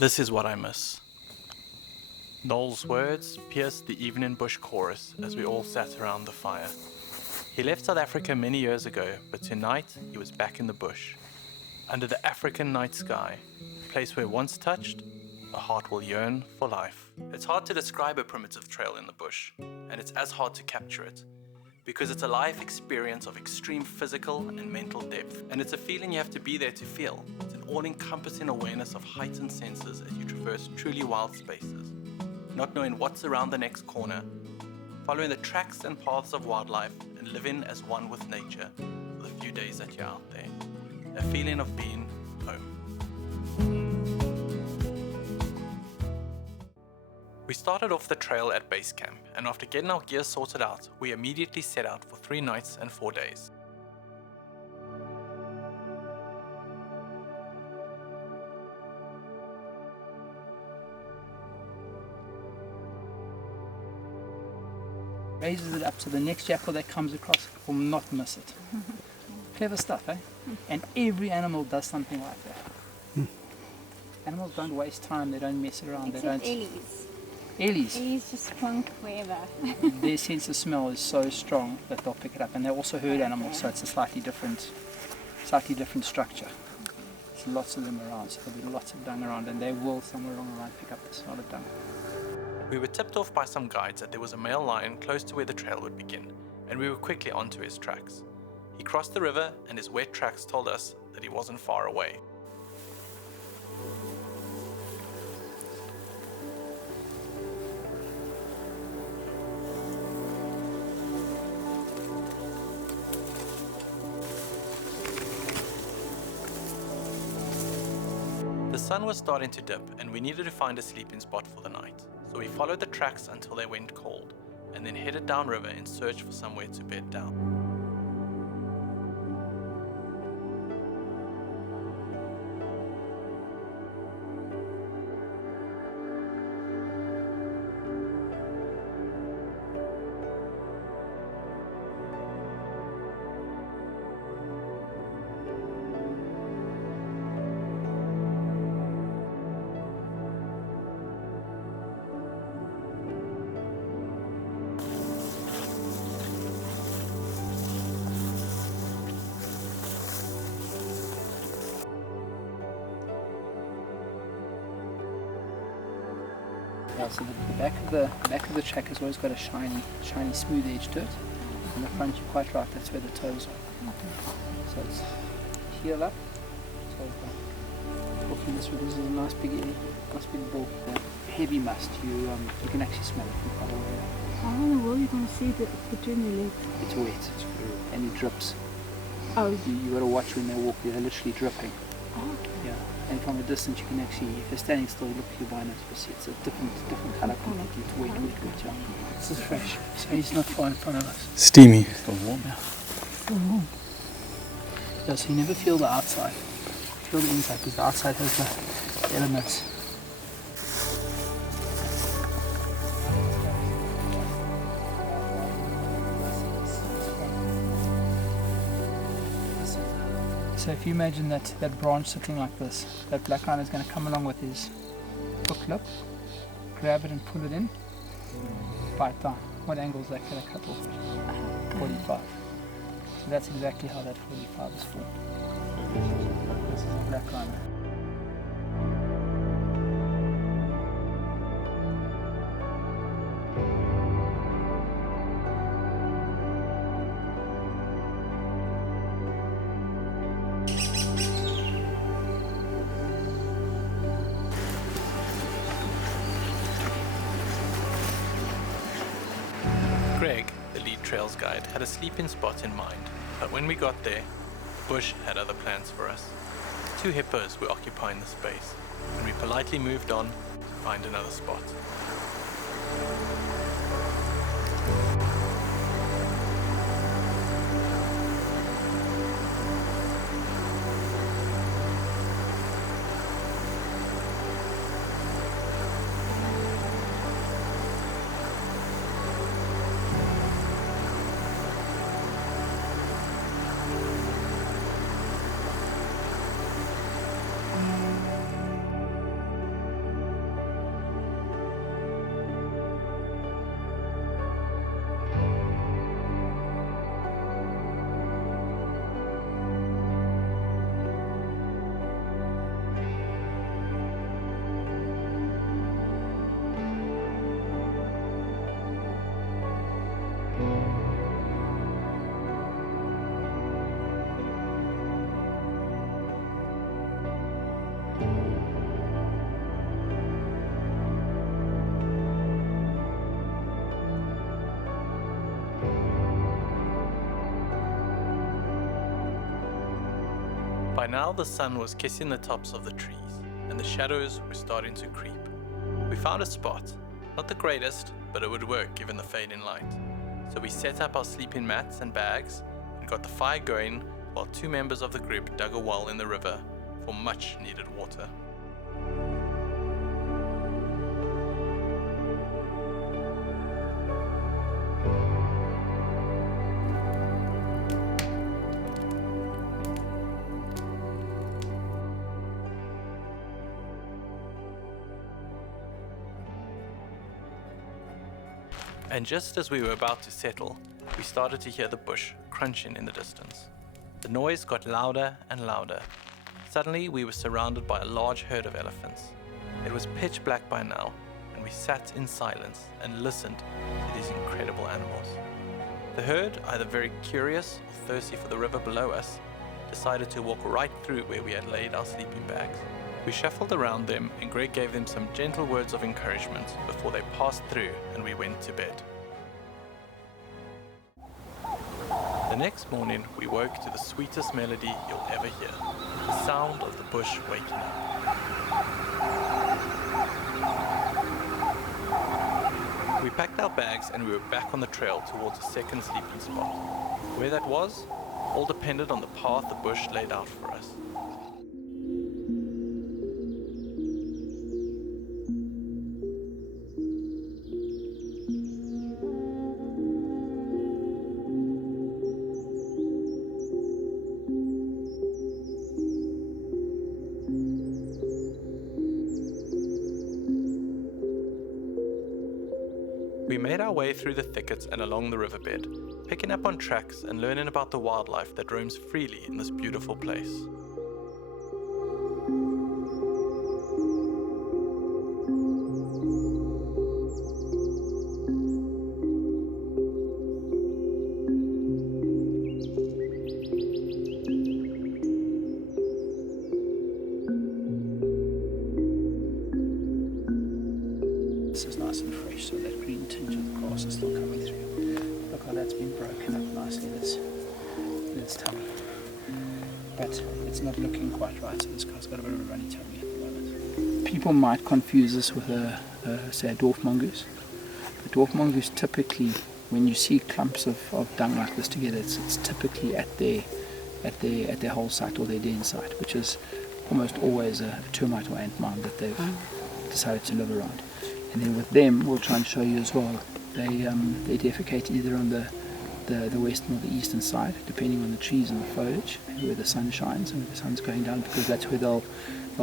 This is what I miss. Noel's words pierced the evening bush chorus as we all sat around the fire. He left South Africa many years ago, but tonight he was back in the bush. Under the African night sky, a place where once touched, a heart will yearn for life. It's hard to describe a primitive trail in the bush, and it's as hard to capture it, because it's a life experience of extreme physical and mental depth, and it's a feeling you have to be there to feel. It's an all-encompassing awareness of heightened senses as you traverse truly wild spaces, not knowing what's around the next corner, following the tracks and paths of wildlife and living as one with nature for the few days that you're out there. A feeling of being home. We started off the trail at base camp, and after getting our gear sorted out, we immediately set out for 3 nights and 4 days. Raises it up so the next jackal that comes across will not miss it. Clever stuff, eh? And every animal does something like that. Animals don't waste time, they don't mess around. Except they don't. Ellies. Ellies, Ellies just plunk wherever. their sense of smell is so strong that they'll pick it up, and they're also herd animals, so it's a slightly different structure. There's lots of them around, so there'll be lots of dung around, and they will somewhere along the line pick up the smell of dung. We were tipped off by some guides that there was a male lion close to where the trail would begin, and we were quickly onto his tracks. He crossed the river, and his wet tracks told us that he wasn't far away. The sun was starting to dip, and we needed to find a sleeping spot for the night, so we followed the tracks until they went cold, and then headed downriver in search for somewhere to bed down. Yeah, so the back of the track has always got a shiny smooth edge to it. In the front, you're quite right, that's where the toes are. So it's heel up, toes back. Walking this way, this is a nice big ball. Heavy must, you can actually smell it from quite a way. How in the world are you going to see it between your legs? It's wet, and it drips. Oh. You got to watch when they walk, they're literally dripping. Oh. Yeah, and from a distance you can actually, if they're standing still, you look at your binos, you see it's a different colour completely. It's wet, yeah. This is fresh, so he's not far in front of us. Steamy. Still warm. Yeah. Still warm. Yeah, so you never feel the outside. You feel the inside, because the outside has the elements. So if you imagine that branch sitting like this, that black line is going to come along with his hook lip, grab it and pull it in, bite down. What angle is that going to cut off? 45. So that's exactly how that 45 is formed. This is a black line. Greg, the lead trails guide, had a sleeping spot in mind, but when we got there, the bush had other plans for us. 2 hippos were occupying the space, and we politely moved on to find another spot. By now the sun was kissing the tops of the trees, and the shadows were starting to creep. We found a spot, not the greatest, but it would work given the fading light. So we set up our sleeping mats and bags and got the fire going while 2 members of the group dug a well in the river for much needed water. And just as we were about to settle, we started to hear the bush crunching in the distance. The noise got louder and louder. Suddenly, we were surrounded by a large herd of elephants. It was pitch black by now, and we sat in silence and listened to these incredible animals. The herd, either very curious or thirsty for the river below us, decided to walk right through where we had laid our sleeping bags. We shuffled around them, and Greg gave them some gentle words of encouragement before they passed through and we went to bed. The next morning, we woke to the sweetest melody you'll ever hear, the sound of the bush waking up. We packed our bags and we were back on the trail towards a second sleeping spot. Where that was, all depended on the path the bush laid out for us. We made our way through the thickets and along the riverbed, picking up on tracks and learning about the wildlife that roams freely in this beautiful place. This is nice and fresh, so that green tinge of the grass is still coming through. Look how that's been broken up nicely, this tummy. But it's not looking quite right, so this guy's got a bit of a runny tummy at the moment. People might confuse this with say a dwarf mongoose. The dwarf mongoose typically, when you see clumps of dung like this together, it's typically at their hole site or their den site, which is almost always a termite or ant mound that they've decided to live around. And then with them, we'll try and show you as well, they defecate either on the western or the eastern side, depending on the trees and the foliage, and where the sun shines and where the sun's going down, because that's where they'll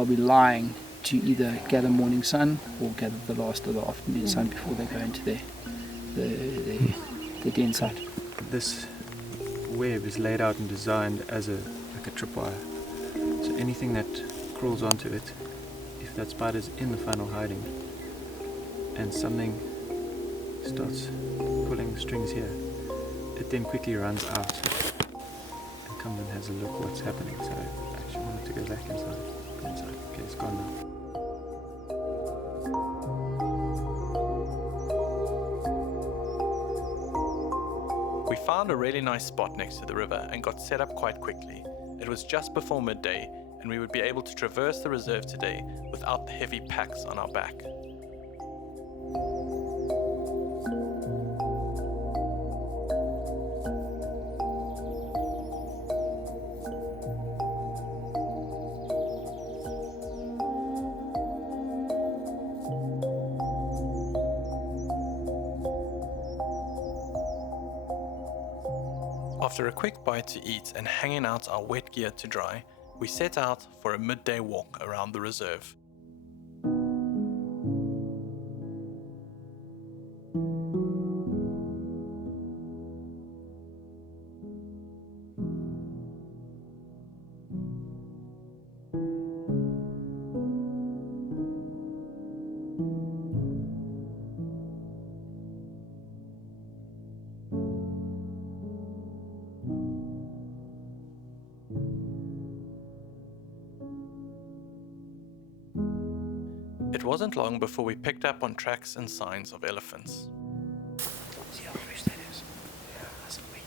be lying to either gather morning sun or gather the last of the afternoon sun before they go into their den site. This web is laid out and designed as like a tripwire. So anything that crawls onto it, if that spider's in the final hiding, and something starts pulling the strings here, it then quickly runs out and comes and has a look what's happening. So I actually want it to go back inside. Okay, it's gone now. We found a really nice spot next to the river and got set up quite quickly. It was just before midday, and we would be able to traverse the reserve today without the heavy packs on our back. After a quick bite to eat and hanging out our wet gear to dry, we set out for a midday walk around the reserve. It wasn't long before we picked up on tracks and signs of elephants. See how fresh that is? Yeah, nice and wet.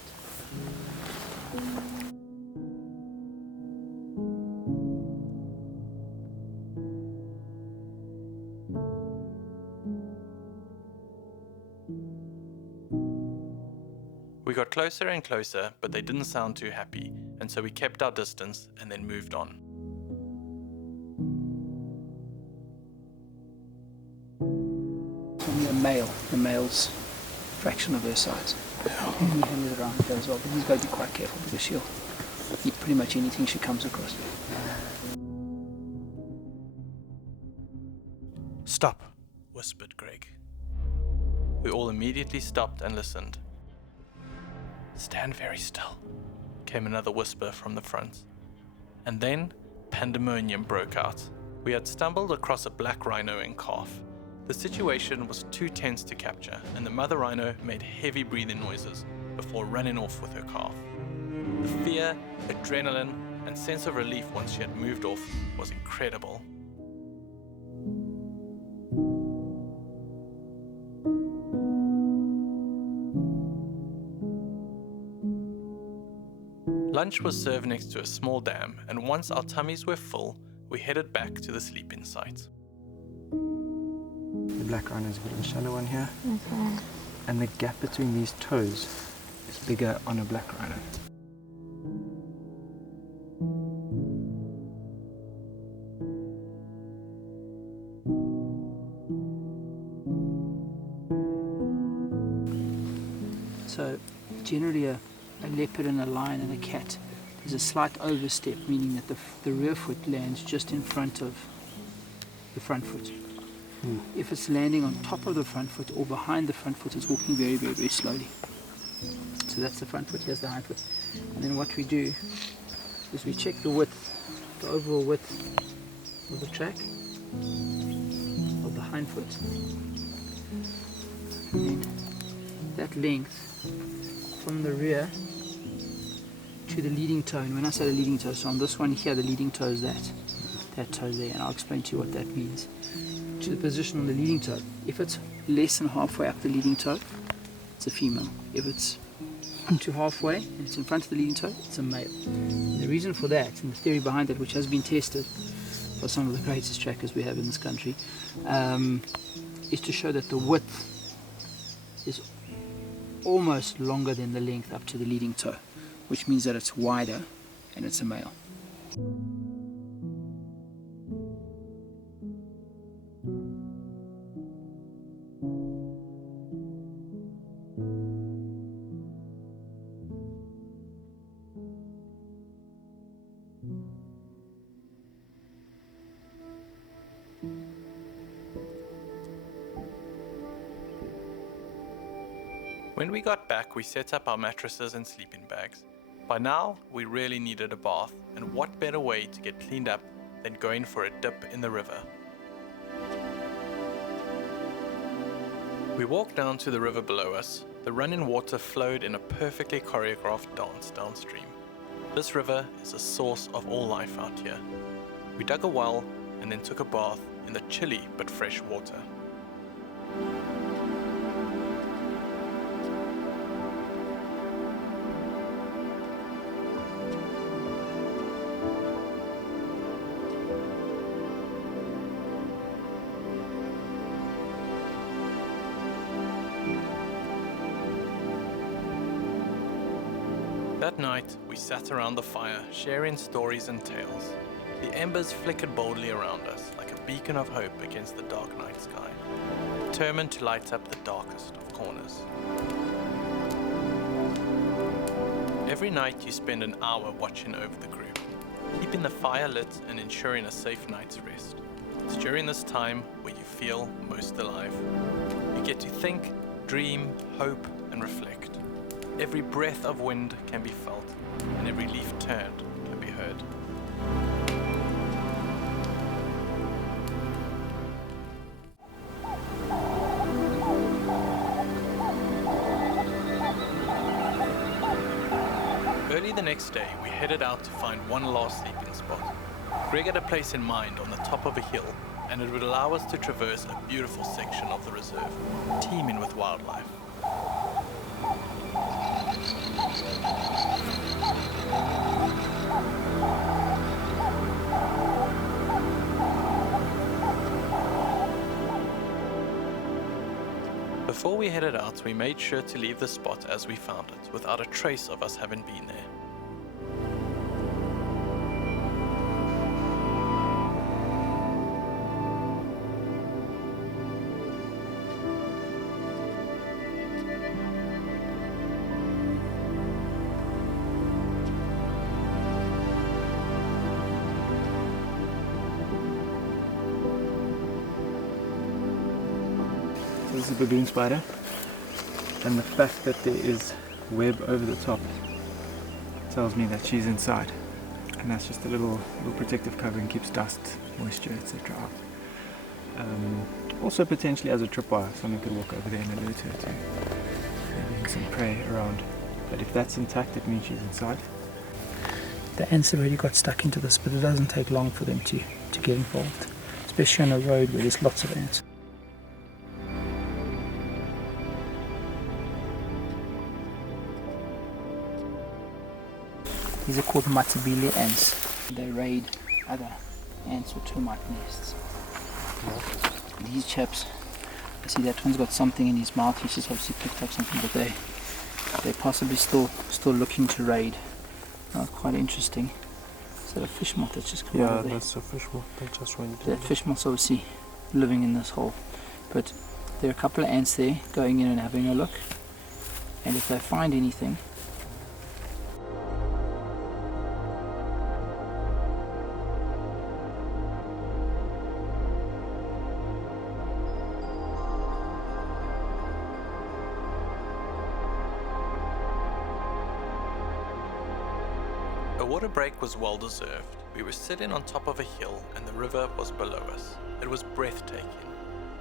We got closer and closer, but they didn't sound too happy, and so we kept our distance and then moved on. Only a male, the male's fraction of her size. And he hangs around here as well, but he's got to be quite careful because she'll eat pretty much anything she comes across. Stop, whispered Greg. We all immediately stopped and listened. Stand very still, came another whisper from the front. And then pandemonium broke out. We had stumbled across a black rhino and calf. The situation was too tense to capture, and the mother rhino made heavy breathing noises before running off with her calf. The fear, adrenaline, and sense of relief once she had moved off was incredible. Lunch was served next to a small dam, and once our tummies were full, we headed back to the sleeping site. The black rhino is a bit of a shallow one here, Okay. and the gap between these toes is bigger on a black rhino. So generally a leopard and a lion and a cat, there's a slight overstep, meaning that the rear foot lands just in front of the front foot. If it's landing on top of the front foot or behind the front foot, it's walking very, very, very slowly. So that's the front foot, here's the hind foot. And then what we do is we check the width, the overall width of the track of the hind foot. And then that length from the rear to the leading toe. And when I say the leading toe, so on this one here, the leading toe is that toe there, and I'll explain to you what that means. To the position on the leading toe. If it's less than halfway up the leading toe, it's a female. If it's to halfway and it's in front of the leading toe, it's a male. And the reason for that, and the theory behind that, which has been tested by some of the greatest trackers we have in this country, is to show that the width is almost longer than the length up to the leading toe, which means that it's wider and it's a male. When we got back, we set up our mattresses and sleeping bags. By now, we really needed a bath, and what better way to get cleaned up than going for a dip in the river? We walked down to the river below us. The running water flowed in a perfectly choreographed dance downstream. This river is a source of all life out here. We dug a well and then took a bath in the chilly but fresh water. That night, we sat around the fire, sharing stories and tales. The embers flickered boldly around us, like a beacon of hope against the dark night sky, determined to light up the darkest of corners. Every night, you spend an hour watching over the group, keeping the fire lit and ensuring a safe night's rest. It's during this time where you feel most alive. You get to think, dream, hope, and reflect. Every breath of wind can be felt, and every leaf turned can be heard. Early the next day, we headed out to find one last sleeping spot. Greg had a place in mind on the top of a hill, and it would allow us to traverse a beautiful section of the reserve, teeming with wildlife. Before we headed out, we made sure to leave the spot as we found it, without a trace of us having been there. This is a baboon spider, and the fact that there is web over the top tells me that she's inside, and that's just a little protective covering, keeps dust, moisture, etc. out. Also potentially as a tripwire, someone could walk over there and alert her to there being some prey around. But if that's intact, it means she's inside. The ants have already got stuck into this, but it doesn't take long for them to get involved, especially on a road where there's lots of ants. These are called matabele ants. They raid other ants or termite nests. These chaps, I see that one's got something in his mouth. He's just obviously picked up something, but they're possibly still looking to raid. Quite interesting. Is that a fish moth that's just come out of there? Yeah, that's a fish moth that just went in. That fish moth's obviously living in this hole. But there are a couple of ants there going in and having a look. And if they find anything, A water break was well deserved. We were sitting on top of a hill and the river was below us. It was breathtaking.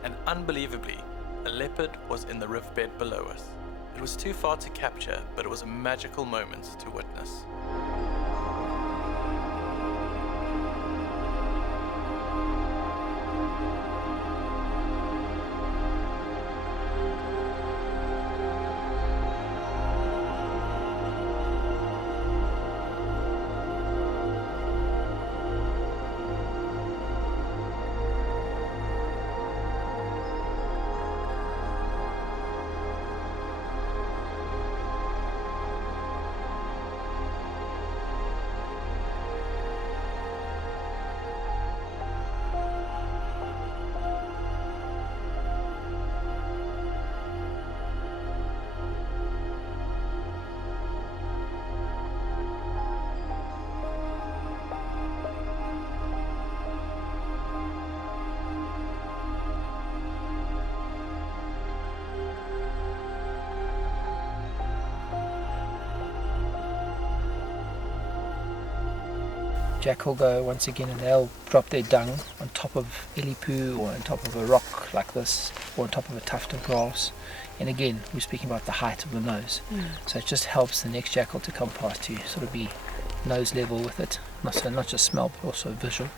And unbelievably, a leopard was in the riverbed below us. It was too far to capture, but it was a magical moment to witness. jackal go once again and they'll drop their dung on top of ellie poo or on top of a rock like this or on top of a tuft of grass. And again, we're speaking about the height of the nose. So it just helps the next jackal to come past to sort of be nose level with it. Not just smell but also visual.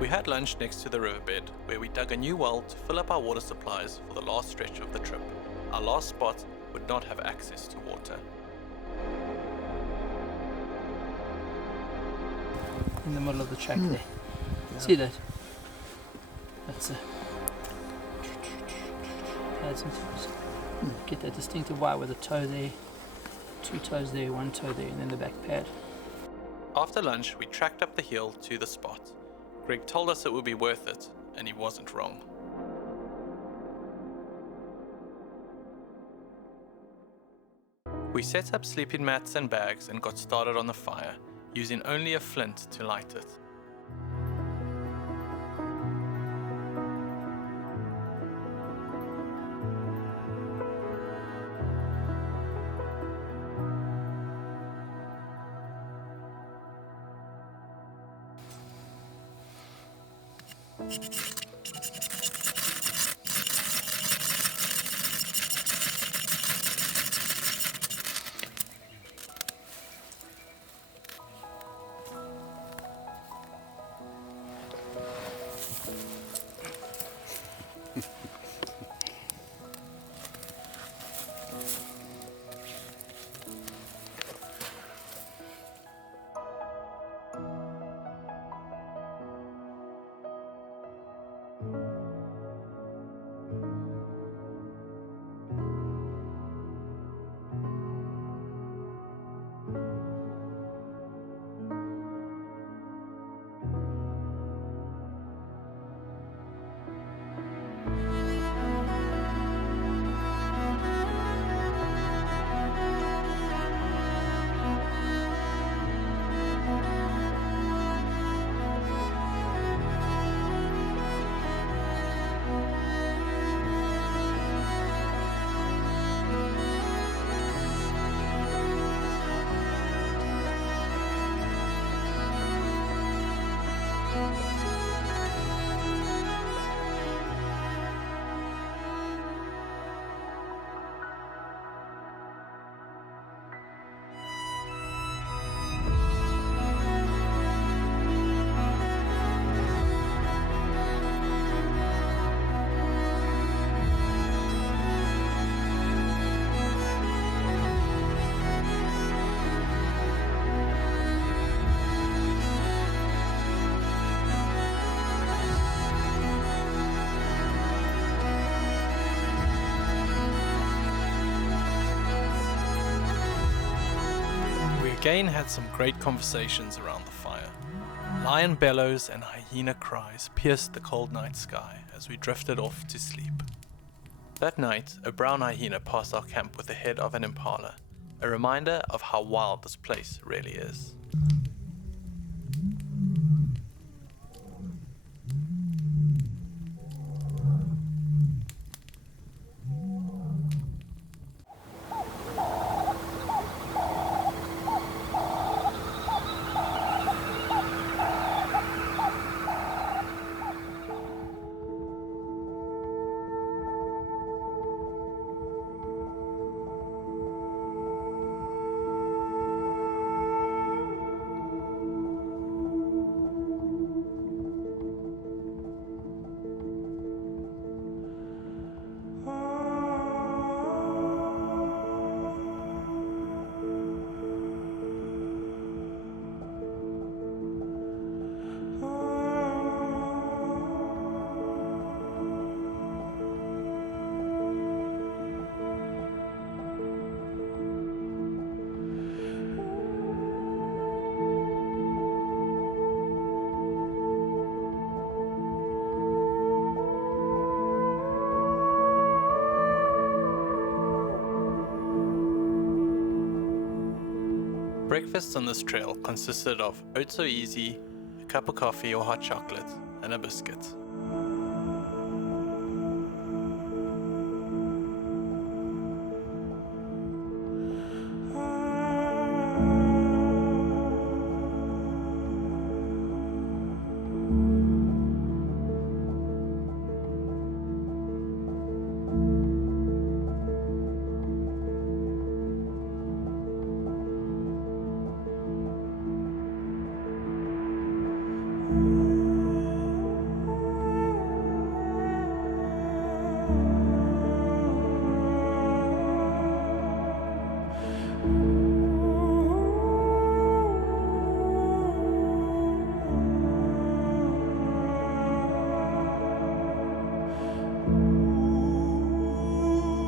We had lunch next to the riverbed, where we dug a new well to fill up our water supplies for the last stretch of the trip. Our last spot would not have access to water. In the middle of the track there. Yeah. See that? That's a pads and toes. Get that distinctive white with a toe there, 2 toes there, 1 toe there, and then the back pad. After lunch, we tracked up the hill to the spot. Greg told us it would be worth it, and he wasn't wrong. We set up sleeping mats and bags and got started on the fire, using only a flint to light it. Again had some great conversations around the fire. Lion bellows and hyena cries pierced the cold night sky as we drifted off to sleep. That night, a brown hyena passed our camp with the head of an impala, a reminder of how wild this place really is. Breakfast on this trail consisted of oats or easy, a cup of coffee or hot chocolate, and a biscuit.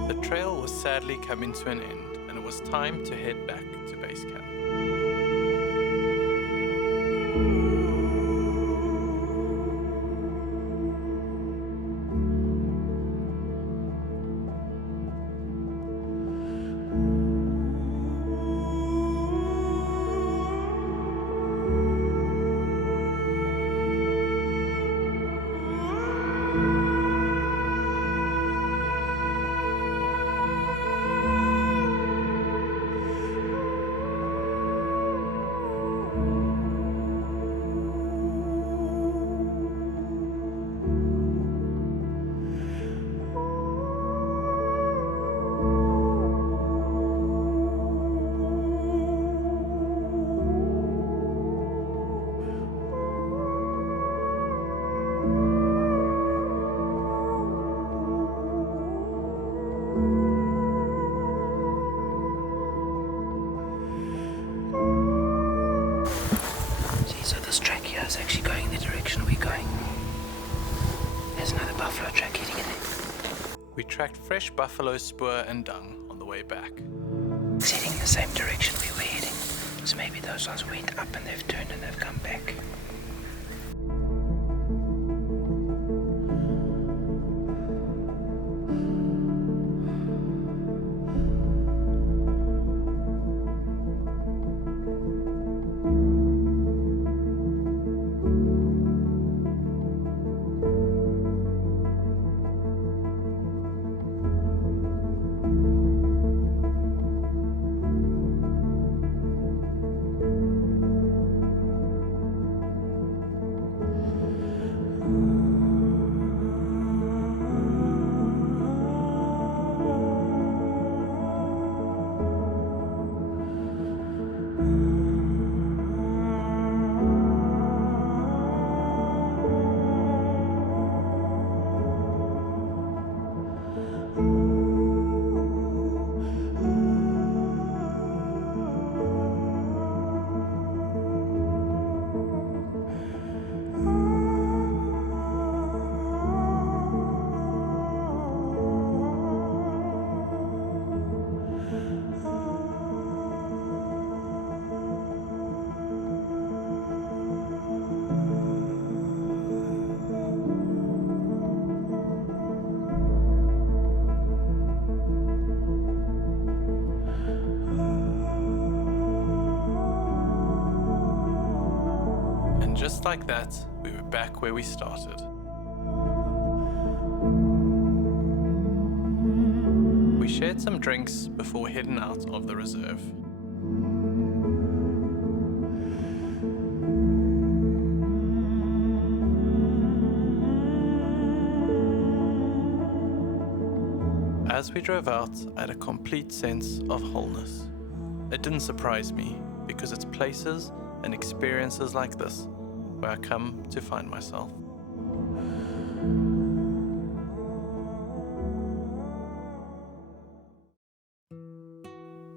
The trail was sadly coming to an end, and it was time to head back to base camp. the direction we're going. There's another buffalo track heading in there. We tracked fresh buffalo spoor and dung on the way back. It's heading in the same direction we were heading. So maybe those ones went up and they've turned and they've come back. Just like that, we were back where we started. We shared some drinks before heading out of the reserve. As we drove out, I had a complete sense of wholeness. It didn't surprise me, because it's places and experiences like this where I come to find myself.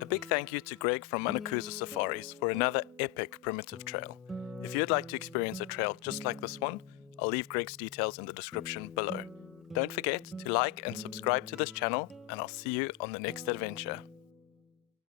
A big thank you to Greg from Manakuza Safaris for another epic primitive trail. If you'd like to experience a trail just like this one, I'll leave Greg's details in the description below. Don't forget to like and subscribe to this channel, and I'll see you on the next adventure.